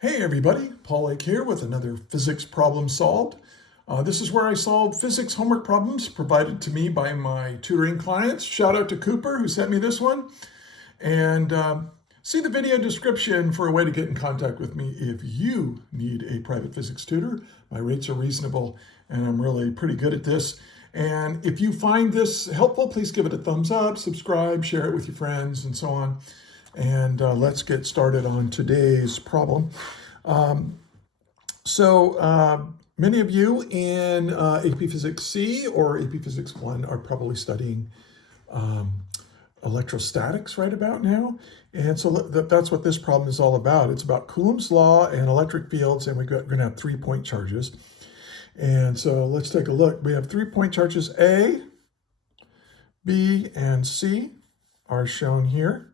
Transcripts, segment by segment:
Hey everybody, Paul Lake here with another physics problem solved. This is where I solve physics homework problems provided to me by my tutoring clients. Shout out to Cooper who sent me this one. And see the video description for a way to get in contact with me if you need a private physics tutor. My rates are reasonable and I'm really pretty good at this. And if you find this helpful, please give it a thumbs up, subscribe, share it with your friends and so on. And let's get started on today's problem. Many of you in AP Physics C or AP Physics 1 are probably studying electrostatics right about now. And so that's what this problem is all about. It's about Coulomb's law and electric fields, and we're going to have 3-point charges. And so let's take a look. We have 3-point charges A, B, and C are shown here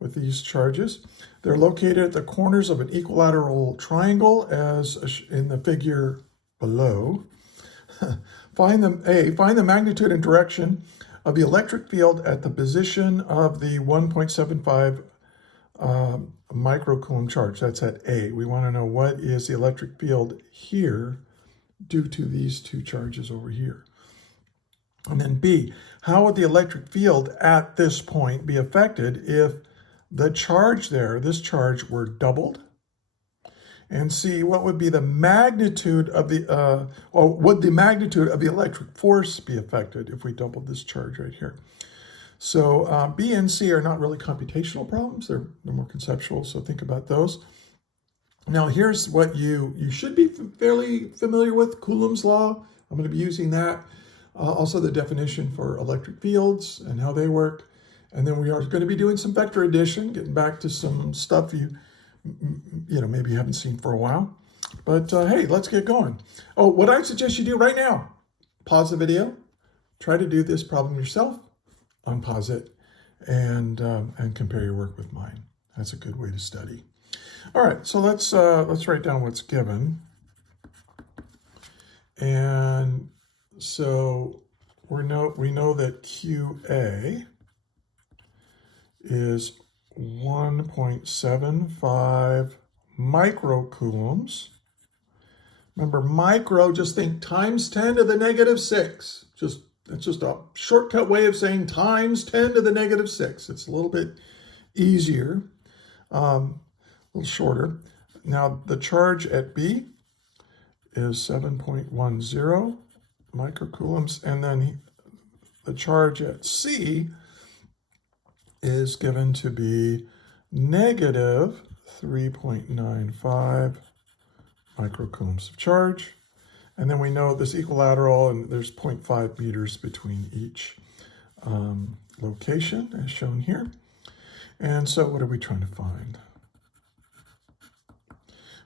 with these charges. They're located at the corners of an equilateral triangle as in the figure below. Find the magnitude and direction of the electric field at the position of the 1.75 microcoulomb charge. That's at A. We want to know what is the electric field here due to these two charges over here. And then B, how would the electric field at this point be affected if the charge there, this charge, were doubled? And C, what would be the magnitude of the, or would the magnitude of the electric force be affected if we doubled this charge right here? So B and C are not really computational problems. They're more conceptual, so think about those. Now here's what you should be fairly familiar with, Coulomb's law. I'm going to be using that. Also the definition for electric fields and how they work. And then we are going to be doing some vector addition, getting back to some stuff you maybe you haven't seen for a while. But hey, let's get going. Oh, what I suggest you do right now, pause the video, try to do this problem yourself, unpause it, and compare your work with mine. That's a good way to study. All right, so let's write down what's given. And so we know that QA is 1.75 microcoulombs. Remember, micro, just think times 10 to the negative 6. That's just a shortcut way of saying times 10 to the negative 6. It's a little bit easier, a little shorter. Now, the charge at B is 7.10 microcoulombs, and then the charge at C is given to be negative 3.95 microcoulombs of charge. And then we know this equilateral, and there's 0.5 meters between each location, as shown here. And so what are we trying to find?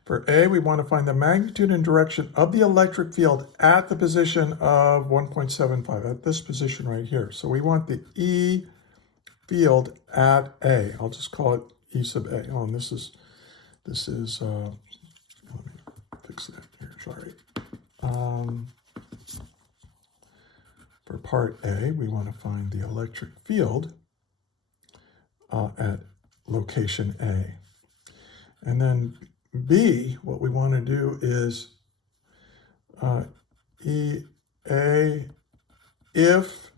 For A, we want to find the magnitude and direction of the electric field at the position of 1.75, at this position right here. So we want the E field at A. I'll just call it E sub A. Oh, and this is let me fix that here, sorry. For part A, we want to find the electric field at location A. And then B, what we want to do is EA if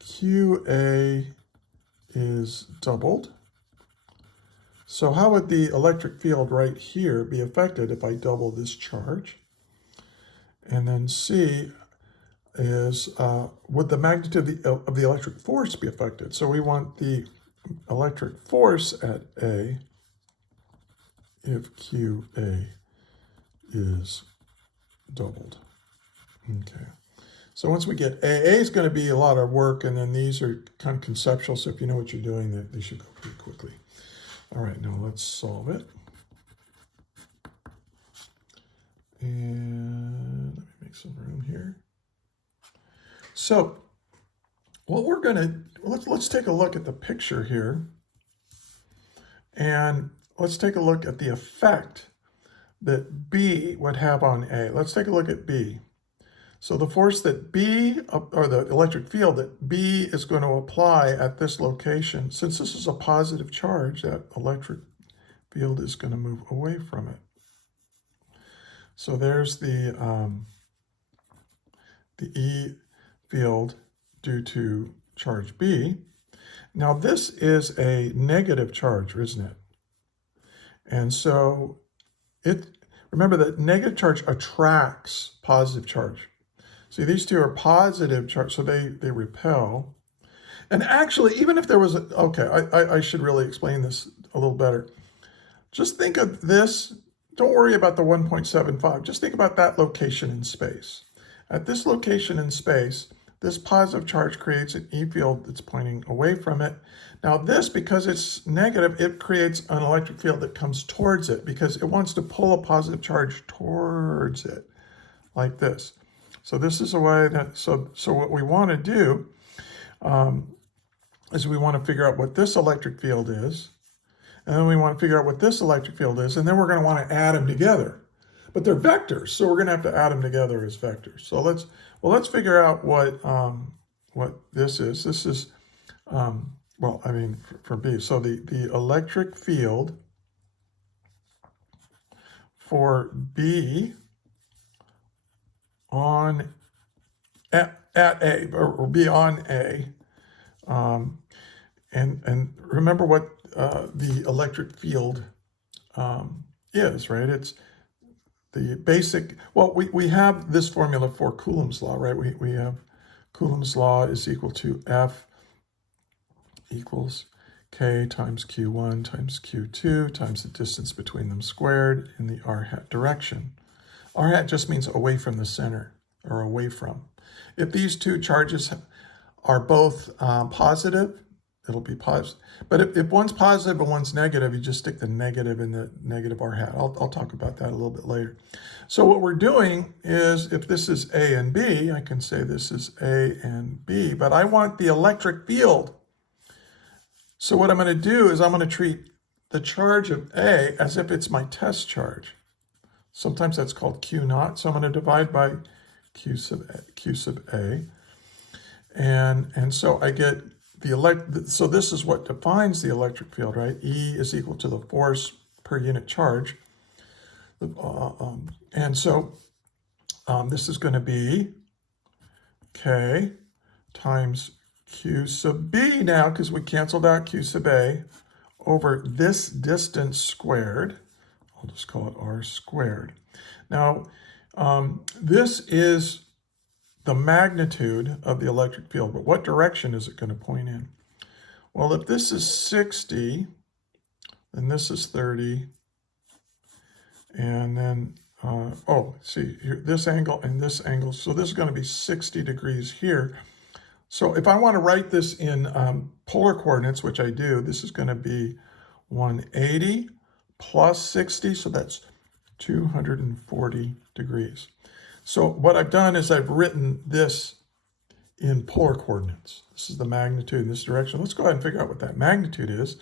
QA is doubled. So how would the electric field right here be affected if I double this charge? And then C is, would the magnitude of the electric force be affected? So we want the electric force at A if QA is doubled. Okay. So once we get A is going to be a lot of work, and then these are kind of conceptual, so if you know what you're doing, they should go pretty quickly. All right, now let's solve it. And let me make some room here. So what we're going to, let's take a look at the picture here. And let's take a look at the effect that B would have on A. Let's take a look at B. So the force that B, or the electric field that B is going to apply at this location, since this is a positive charge, that electric field is going to move away from it. So there's the E field due to charge B. Now this is a negative charge, isn't it? And so remember that negative charge attracts positive charge. See, these two are positive charge, so they repel. And actually, even if there was okay, I should really explain this a little better. Just think of this. Don't worry about the 1.75. Just think about that location in space. At this location in space, this positive charge creates an E field that's pointing away from it. Now this, because it's negative, it creates an electric field that comes towards it because it wants to pull a positive charge towards it, like this. So this is a way that, so what we want to do is we want to figure out what this electric field is, and then we want to figure out what this electric field is, and then we're going to want to add them together. But they're vectors, so we're going to have to add them together as vectors. So let's figure out what this is. This is, well, I mean, for B. So the electric field for B on at A, or B on A, and remember what the electric field is, right? It's the basic, well, we have this formula for Coulomb's law, right? We have Coulomb's law is equal to F equals K times Q1 times Q2 times the distance between them squared in the r hat direction. R hat just means away from the center, or away from. If these two charges are both positive, it'll be positive. But if one's positive and one's negative, you just stick the negative in the negative r hat. I'll talk about that a little bit later. So what we're doing is, if this is A and B, I can say this is A and B, but I want the electric field. So what I'm going to do is I'm going to treat the charge of A as if it's my test charge. Sometimes that's called Q naught. So I'm going to divide by Q sub A. And so I get so this is what defines the electric field, right? E is equal to the force per unit charge. And so this is going to be K times Q sub B now, because we canceled out Q sub A, over this distance squared. I'll just call it R squared. Now, this is the magnitude of the electric field, but what direction is it going to point in? Well, if this is 60, then this is 30, and then, see, here, this angle and this angle, so this is going to be 60 degrees here. So if I want to write this in polar coordinates, which I do, this is going to be 180 plus 60, so that's 240 degrees. So what I've done is I've written this in polar coordinates. This is the magnitude in this direction. Let's go ahead and figure out what that magnitude is.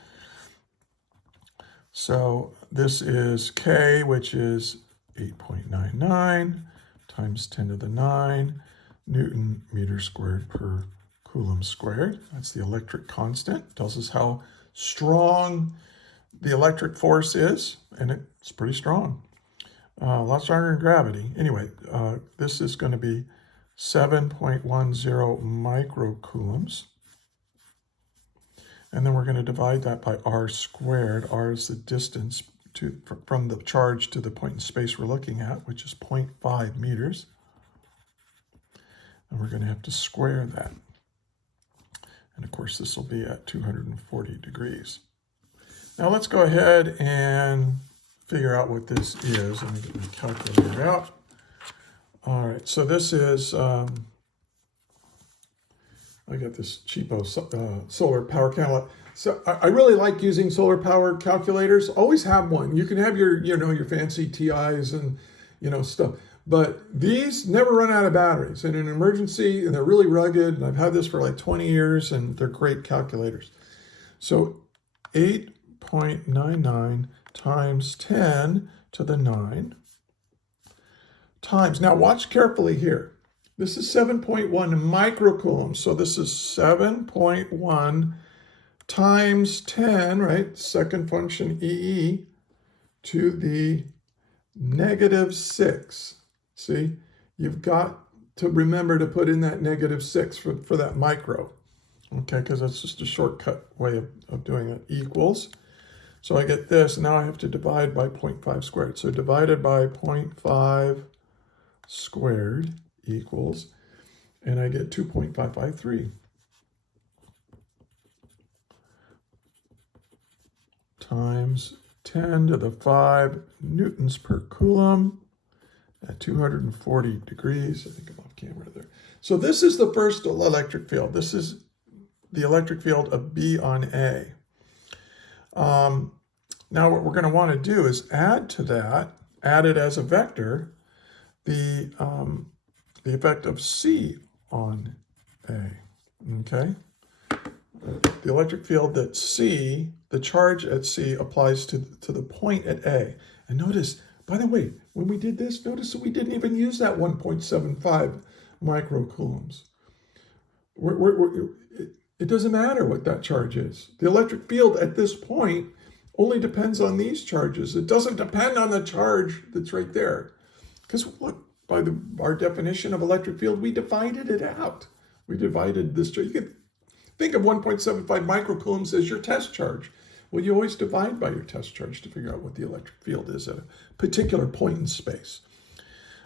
So this is K, which is 8.99 times 10 to the 9 Newton meter squared per Coulomb squared. That's the electric constant. It tells us how strong the electric force is, and it's pretty strong. A lot stronger than gravity. Anyway, this is going to be 7.10 microcoulombs. And then we're going to divide that by r squared. R is the distance from the charge to the point in space we're looking at, which is 0.5 meters. And we're going to have to square that. And of course, this will be at 240 degrees. Now let's go ahead and figure out what this is. Let me get my calculator out. All right, so this is, I got this cheapo solar power calculator. So I really like using solar power calculators. Always have one. You can have your, your fancy TIs and, stuff. But these never run out of batteries. In an emergency, and they're really rugged, and I've had this for like 20 years, and they're great calculators. So 8.99 times 10 to the 9 times, now watch carefully here. This is 7.1 microcoulombs. So this is 7.1 times 10, right? Second function EE to the -6. See, you've got to remember to put in that -6 for that micro. Okay, because that's just a shortcut way of doing it. Equals. So I get this. Now I have to divide by 0.5 squared. So divided by 0.5 squared equals, and I get 2.553 times 10 to the 5 newtons per Coulomb at 240 degrees. I think I'm off camera there. So this is the first electric field. This is the electric field of B on A. Now what we're going to want to do is add to that, add it as a vector, the effect of C on A, okay? The electric field that C, the charge at C applies to the point at A. And notice, by the way, when we did this, notice that we didn't even use that 1.75 microcoulombs. It doesn't matter what that charge is. The electric field at this point only depends on these charges. It doesn't depend on the charge that's right there. Because look, by our definition of electric field, we divided it out. We divided this charge. You can think of 1.75 microcoulombs as your test charge. Well, you always divide by your test charge to figure out what the electric field is at a particular point in space.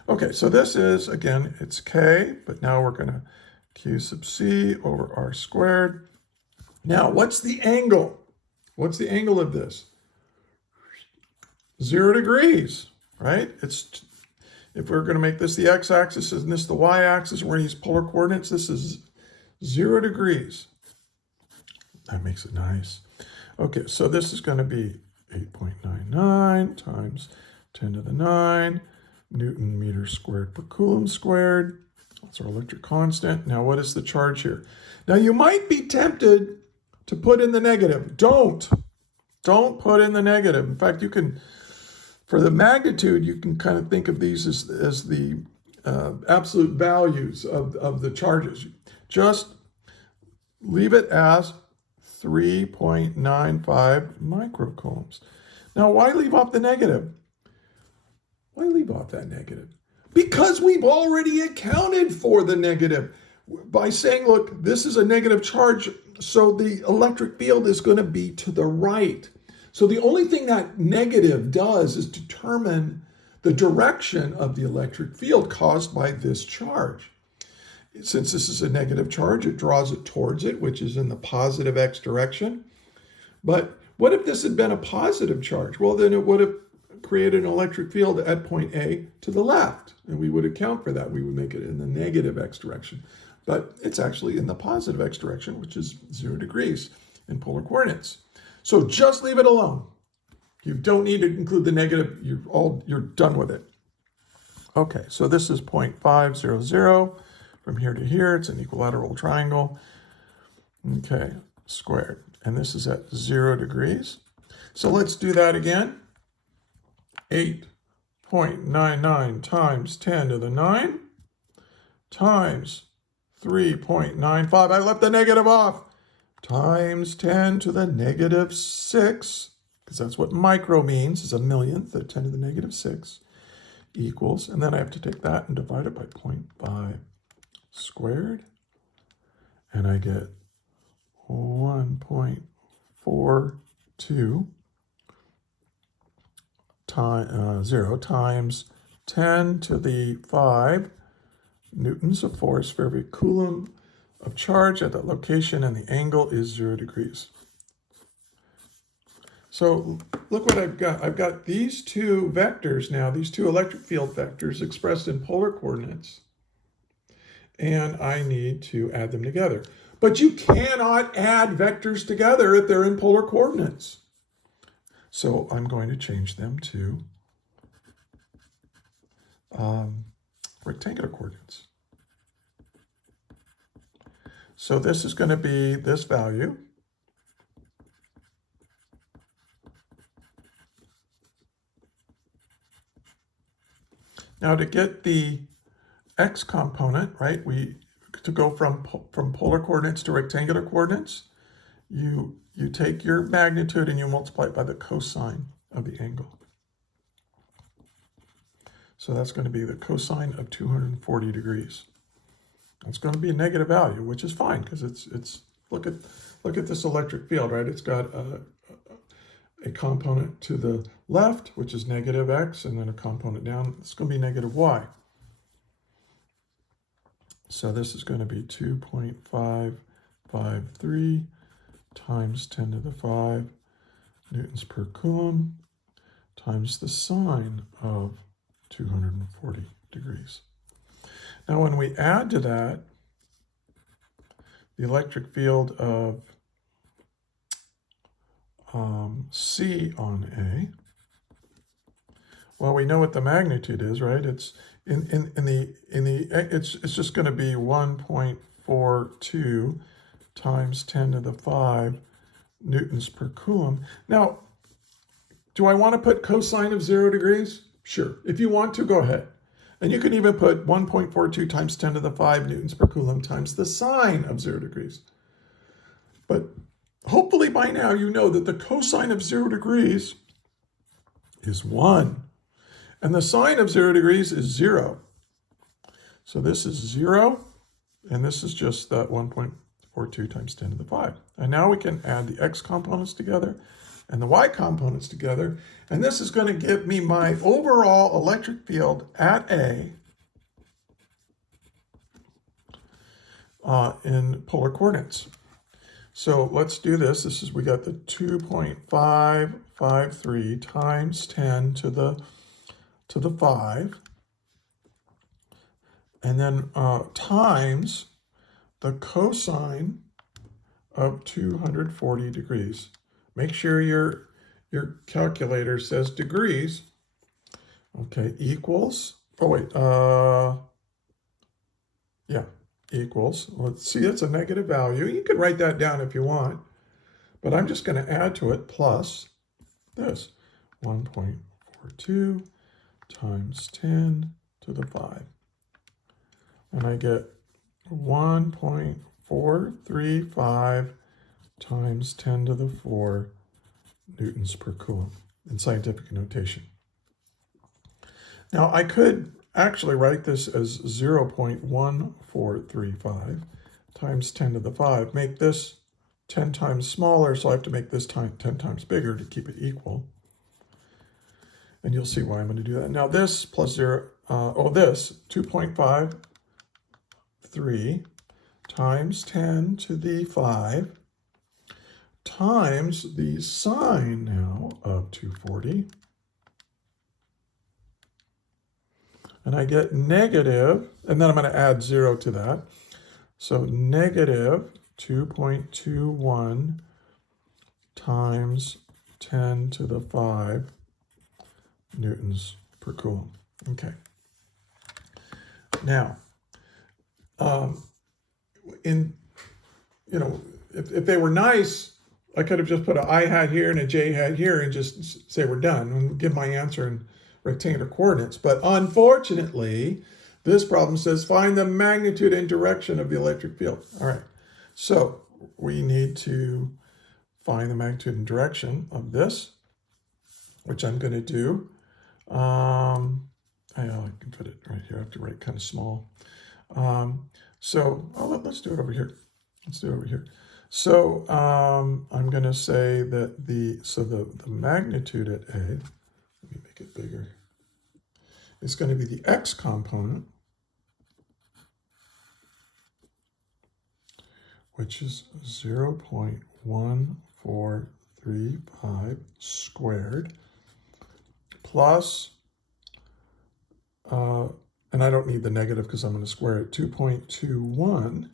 Okay, so this is, again, it's K, but now we're going to Q sub C over R squared. Now, what's the angle? What's the angle of this? 0 degrees, right? It's, if we're going to make this the x-axis and this the y-axis, and we're going to use polar coordinates, this is 0 degrees. That makes it nice. Okay, so this is going to be 8.99 times 10 to the 9 Newton meters squared per Coulomb squared. That's our electric constant. Now, what is the charge here? Now, you might be tempted to put in the negative. Don't put in the negative. In fact, you can, for the magnitude, you can kind of think of these as the absolute values of the charges. Just leave it as 3.95 microcoulombs. Now, why leave off the negative? Why leave off that negative? Because we've already accounted for the negative by saying, look, this is a negative charge, so the electric field is going to be to the right. So the only thing that negative does is determine the direction of the electric field caused by this charge. Since this is a negative charge, it draws it towards it, which is in the positive x direction. But what if this had been a positive charge? Well, then it would have created an electric field at point A to the left, and we would account for that. We would make it in the negative x direction. But it's actually in the positive x direction, which is 0 degrees in polar coordinates. So just leave it alone. You don't need to include the negative. You're done with it. Okay, so this is 0.500 from here to here. It's an equilateral triangle. Okay, squared. And this is at 0 degrees. So let's do that again. 8.99 times 10 to the 9 times 3.95. I left the negative off. Times 10 to the negative 6, because that's what micro means, is a millionth of 10 to the negative 6, equals, and then I have to take that and divide it by 0.5 squared, and I get 1.42 0 times 10 to the 5 newtons of force for every Coulomb of charge at that location, and the angle is 0 degrees. So look what I've got. I've got these two vectors now, these two electric field vectors expressed in polar coordinates, and I need to add them together. But you cannot add vectors together if they're in polar coordinates. So I'm going to change them to rectangular coordinates. So this is going to be this value. Now to get the x component, right, to go from polar coordinates to rectangular coordinates, you take your magnitude and you multiply it by the cosine of the angle. So that's going to be the cosine of 240 degrees. It's going to be a negative value, which is fine because it's look at this electric field, right? It's got a component to the left, which is negative x, and then a component down. It's going to be negative y. So this is going to be 2.553 times 10 to the 5 newtons per coulomb times the sine of 240 degrees. Now when we add to that the electric field of C on A, well, we know what the magnitude is, right? It's it's just going to be 1.42 times 10 to the 5 newtons per coulomb. Now, do I want to put cosine of 0 degrees? Sure. If you want to, go ahead. And you can even put 1.42 times 10 to the 5 newtons per coulomb times the sine of 0 degrees. But hopefully by now you know that the cosine of 0 degrees is 1. And the sine of 0 degrees is 0. So this is 0, and this is just that 1.42 times 10 to the 5. And now we can add the x components together and the y components together, and this is going to give me my overall electric field at A in polar coordinates. So let's do this. We got the 2.553 times 10 to the 5, and then times the cosine of 240 degrees. Make sure your calculator says degrees. Okay, equals, equals, let's see, it's a negative value. You can write that down if you want, but I'm just going to add to it plus this, 1.42 times 10 to the 5. And I get 1.435 times 10 to the 4 newtons per coulomb in scientific notation. Now I could actually write this as 0.1435 times 10 to the 5. Make this 10 times smaller, so I have to make this 10 times bigger to keep it equal. And you'll see why I'm going to do that. Now this plus 2.53 times 10 to the 5 times the sine now of 240. And I get negative, and then I'm going to add 0 to that. So negative 2.21 times 10 to the 5 newtons per coulomb. Okay. Now, if they were nice, I could have just put an I hat here and a J hat here and just say we're done and give my answer in rectangular coordinates. But unfortunately, this problem says find the magnitude and direction of the electric field. All right, so we need to find the magnitude and direction of this, which I'm going to do. I can put it right here. I have to write kind of small. Let's do it over here. So I'm going to say that the magnitude at A, let me make it bigger, is going to be the x component, which is 0.1435 squared plus, and I don't need the negative because I'm going to square it, 2.21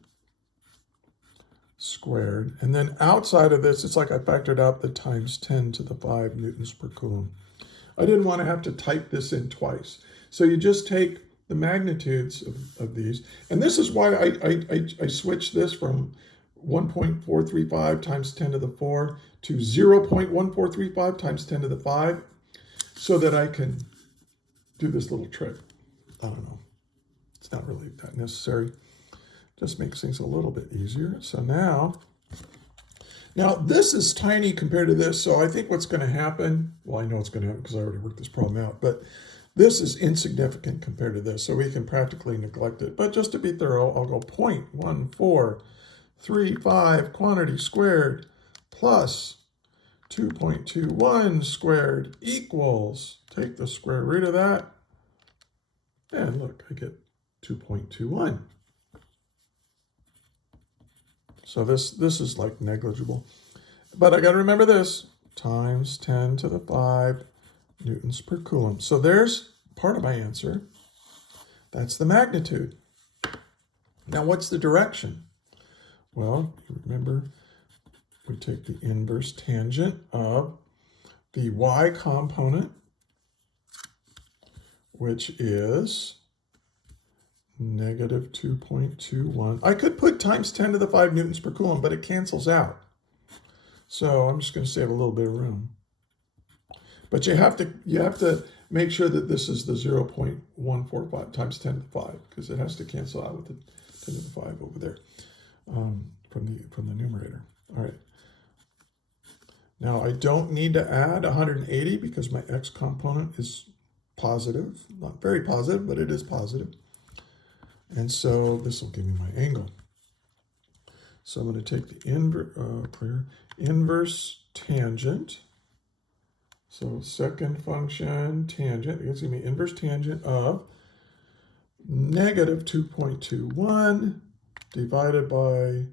squared. And then outside of this, it's like I factored out the times 10 to the 5 newtons per coulomb. I didn't want to have to type this in twice. So you just take the magnitudes of these. And this is why I switched this from 1.435 times 10 to the 4 to 0.1435 times 10 to the 5 so that I can do this little trick. I don't know. It's not really that necessary. Just makes things a little bit easier. So now this is tiny compared to this. So I think what's going to happen, well, I know what's going to happen because I already worked this problem out, but This is insignificant compared to this, so we can practically neglect it. But just to be thorough, I'll go 0.1435 quantity squared plus 2.21 squared equals, take the square root of that, and look, I get 2.21. So this is like negligible. But I got to remember this, times 10 to the 5 newtons per coulomb. So there's part of my answer. That's the magnitude. Now what's the direction? Well, you remember we take the inverse tangent of the y component, which is negative 2.21. I could put times 10 to the 5 newtons per coulomb, but it cancels out. So I'm just going to save a little bit of room. But you have to make sure that this is the 0.145 times 10 to the 5, because it has to cancel out with the 10 to the 5 over there from the numerator. All right. Now I don't need to add 180 because my x component is positive. Not very positive, but it is positive. And so this will give me my angle. So I'm going to take the inverse tangent. So second function tangent, it's going to be inverse tangent of negative 2.21 divided by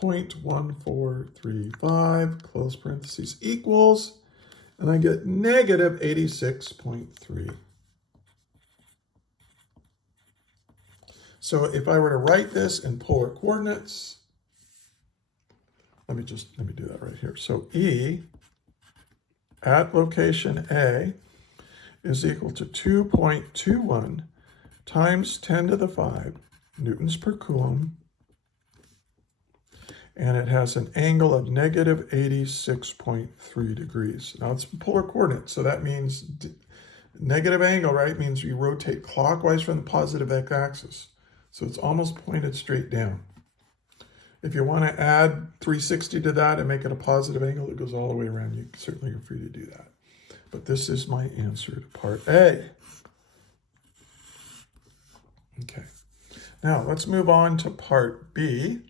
0.1435, close parentheses, equals, and I get negative 86.3. So if I were to write this in polar coordinates, let me do that right here. So E at location A is equal to 2.21 times 10 to the 5 newtons per coulomb, and it has an angle of negative 86.3 degrees. Now it's polar coordinates, so that means negative angle, right, means you rotate clockwise from the positive x-axis. So it's almost pointed straight down. If you want to add 360 to that and make it a positive angle that goes all the way around, you certainly are free to do that. But this is my answer to part A. Okay. Now let's move on to part B.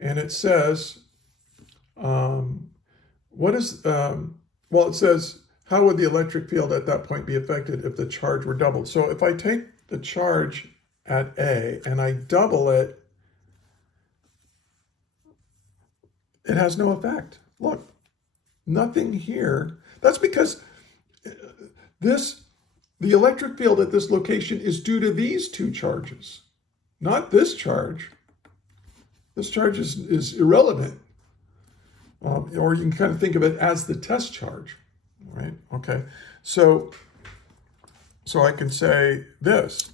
And it says, it says, how would the electric field at that point be affected if the charge were doubled? So if I take the charge at A and I double it, it has no effect. Look, nothing here. That's because the electric field at this location is due to these two charges, not this charge. This charge is irrelevant. Or you can kind of think of it as the test charge, right? Okay, so I can say this.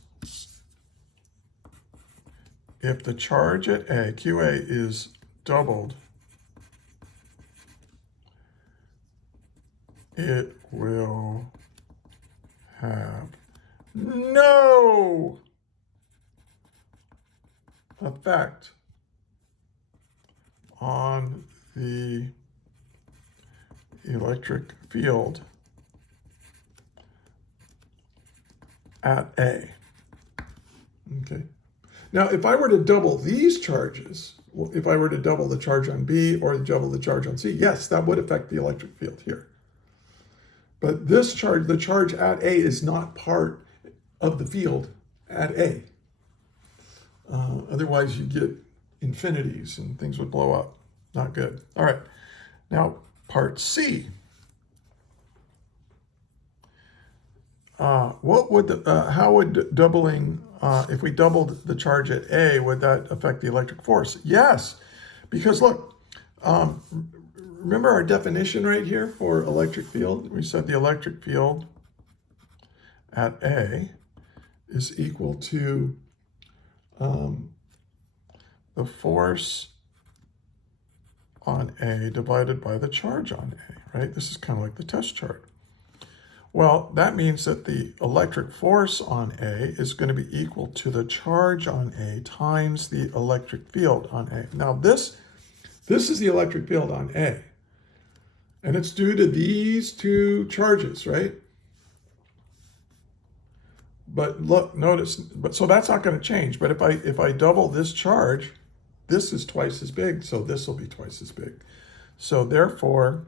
If the charge at A, QA, is doubled, it will have no effect on the electric field at A. Okay. Now, if I were to double these charges, if I were to double the charge on B or double the charge on C, yes, that would affect the electric field here. But this charge, the charge at A, is not part of the field at A. Otherwise, you get infinities and things would blow up. Not good. All right. Now, part C. How would doubling, if we doubled the charge at A, would that affect the electric force? Yes, because look, remember our definition right here for electric field? We said the electric field at A is equal to the force on A divided by the charge on A, right? This is kind of like the test chart. Well, that means that the electric force on A is going to be equal to the charge on A times the electric field on A. Now this is the electric field on A. And it's due to these two charges, right? But look, notice, so that's not going to change. But if I double this charge, this is twice as big, so this will be twice as big. So therefore,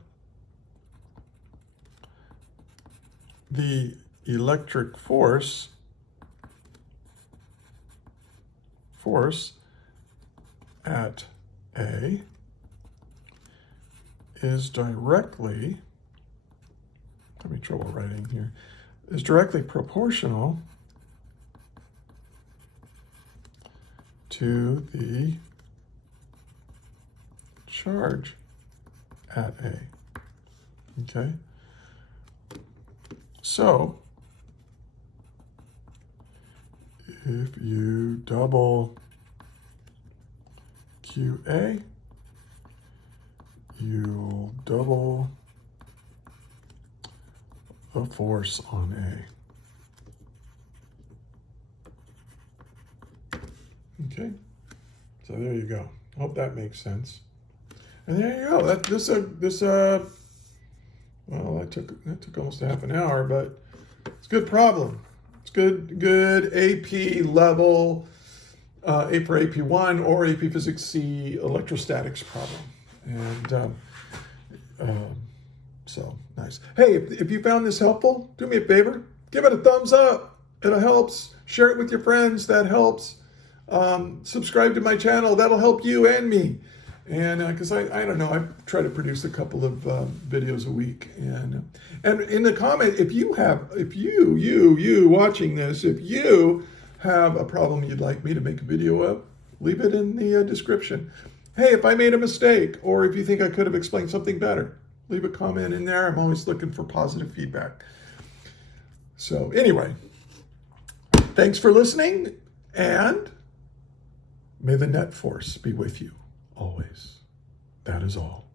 the electric force at A is directly, having trouble writing here, is directly proportional to the charge at A. Okay? So, if you double QA, you'll double the force on A. Okay, so there you go. Hope that makes sense. And there you go. Well, that took almost a half an hour, but it's a good problem. It's good AP level, A for AP1 or AP Physics C electrostatics problem. And so nice. Hey, if you found this helpful, do me a favor, give it a thumbs up. It helps. Share it with your friends. That helps. Subscribe to my channel. That'll help you and me. And because I don't know, I try to produce a couple of videos a week. And in the comment, if you watching this, if you have a problem you'd like me to make a video of, leave it in the description. Hey, if I made a mistake, or if you think I could have explained something better, leave a comment in there. I'm always looking for positive feedback. So anyway, thanks for listening, and may the net force be with you always. That is all.